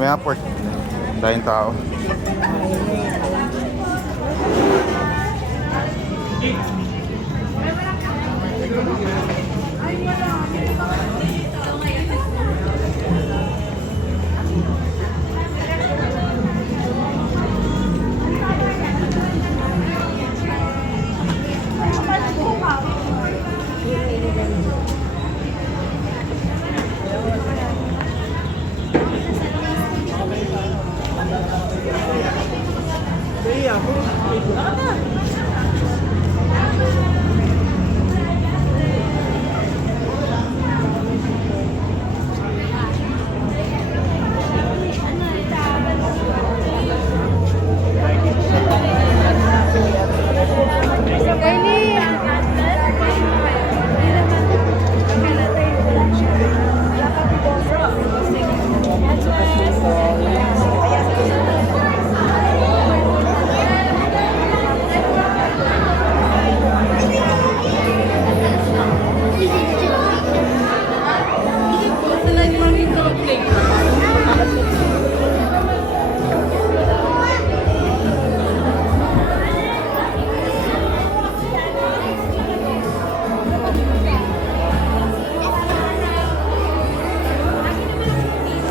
May airport. Dahil tao.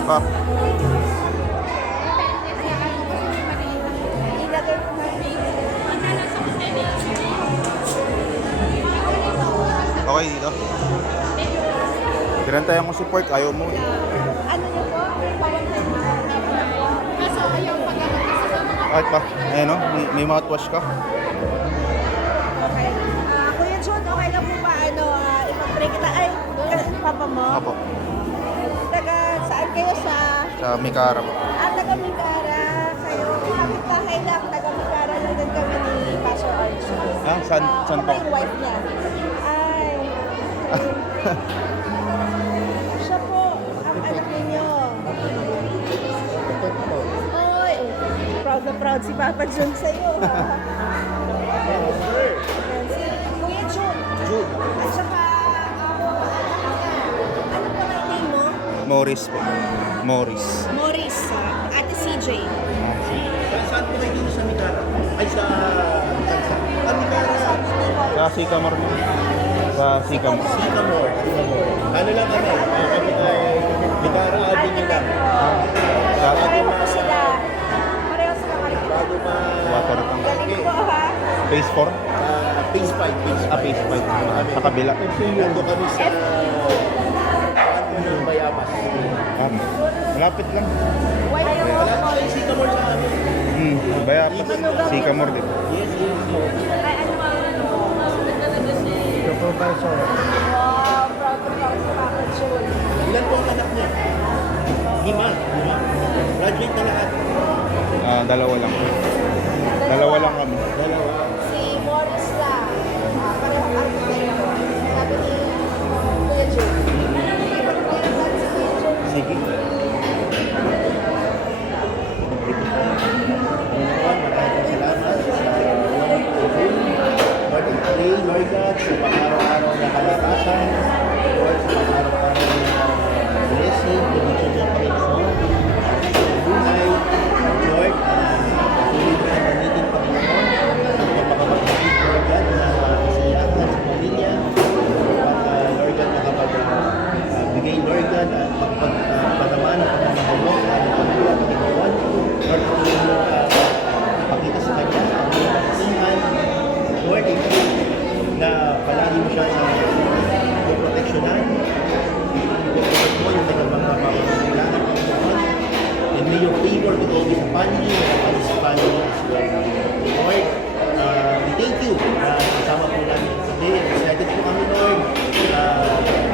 Pa. Okay dito. Pinantayan mo si Pork, ayaw mo. Ano niyo po? Kaso ayaw Kahit pa, ayan o, may mouthwash ka. Okay. Kuya John, okay lang po ba ipag-pray kita? Ay, papa mo? Apo, Taga, saan kayo sa... sa Mikara po. Taga Mikara. Kayo, kapit bahay lang. Taga Mikara lang din kami ni Pastor Archie. Ah, saan Ako po? ba yung wife niya? Ay. Siya po, ang anak ninyo. Oy, proud na proud si Papa John sa'yo, ha? Si Kuya John. At saka, ano po ang name mo? Morris po. Morris. Morris, Ate CJ. Saan po kayo dito sa Mikara? Ay, sa Tansa. Ah, Mikara. Sa Sycamore mo. Sa Sycamore. Sycamore. Ano lang kami? Kami ay Mikara Avenue lang. Sa Pareho po sila. Pareho sila kayo. Bago ma... Water tank. Galing po, ha? Phase 4? Phase 5. Phase 5. Sa kabila. Nandito kami sa... Ano yung Bayabas? Ah, malapit lang. Wife mo? Sycamore sa amin. Bayapas. Sycamore din. Yes. Ay, ano ba? Supervisor. Wow, proud to proud si Papa John. Ilan po ang anak niya? 5. Graduate na lahat. Dalawa lang. Dalawa lang kami. Si Morris lang. Pareho ang architecto. Sabi ni Kuya John. Sige. Lord God, sa pang-araw-araw na kalakasan, Lord, sa pang-araw-araw na blessing, provision ng Panginoon, sa buhay, Lord, patuloy mo na gamitin, Panginoon, sa makapagpapit, Lord God, na kasiyahan sa pamilya, at Lord God, makapag-bigay, Lord God, at pagpanaman ng pamamahalo sa ating pamilya, Panginoon, Lord, patuloy mo ipakita sa kanya ang iyong kasiyahan, Lord, na palagi mo siyang proteksyonan. Ipagpapit mo yung kanyang mga pangangailangan, Panginoon. And may your favor be always upon you and upon his family as well. Lord, we thank you na kasama po namin today. Excited po kami, Lord. Sa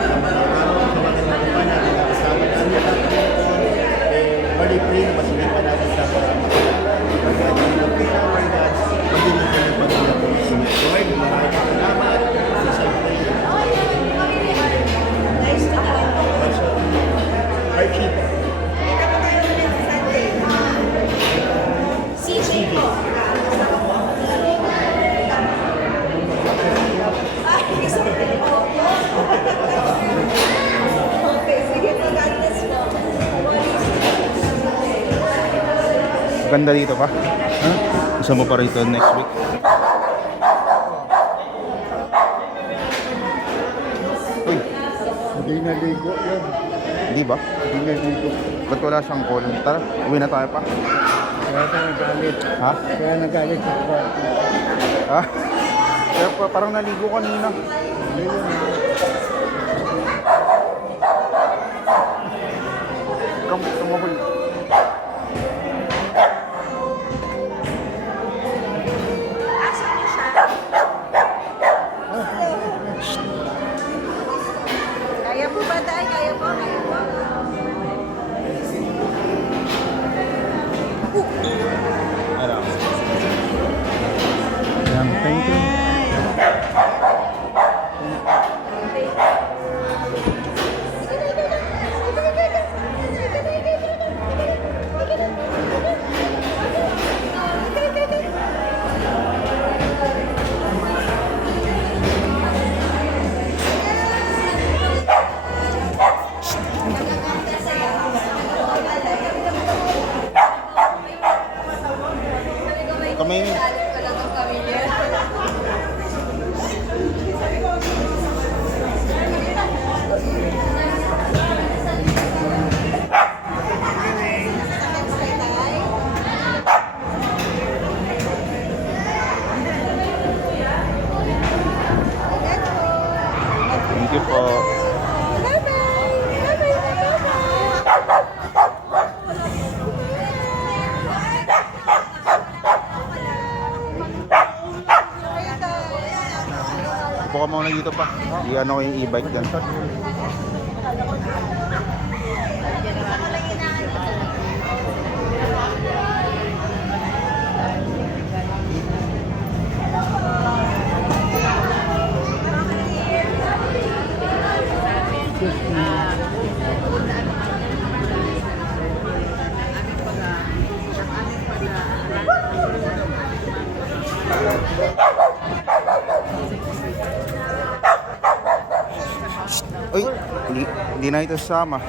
mga araw, sa mga naman na kasama namin, Panginoon. Lord, I pray na masilipan natin sa pagkakasalanan. Pagkakasalanan ng pisa, Lord God, magiging kanyang pamilya po. Lord, maraming salamat. Nice to meet you. Archie. Kita ko tayo ulit sa Sunday. CJ po. Kasama po ako Maganda dito pa. Ha? Gusto mo pa rito next week? Uy, Hindi naligo yun. di ba? Hindi naligo. Ba't wala siyang call? Tara, uwi na tayo pa. Kaya nagalit. Ha? Kaya nagalit sa Ha? Kaya parang naligo kanina. Tumahol. Kaya po ba tayo? Kaya po, kaya po. Ano? Yan, thank you. Kami, thank you po. Upo ka muna dito pa. I-ano ko yung e-bike dyan. Uy, hindi na ito sasama.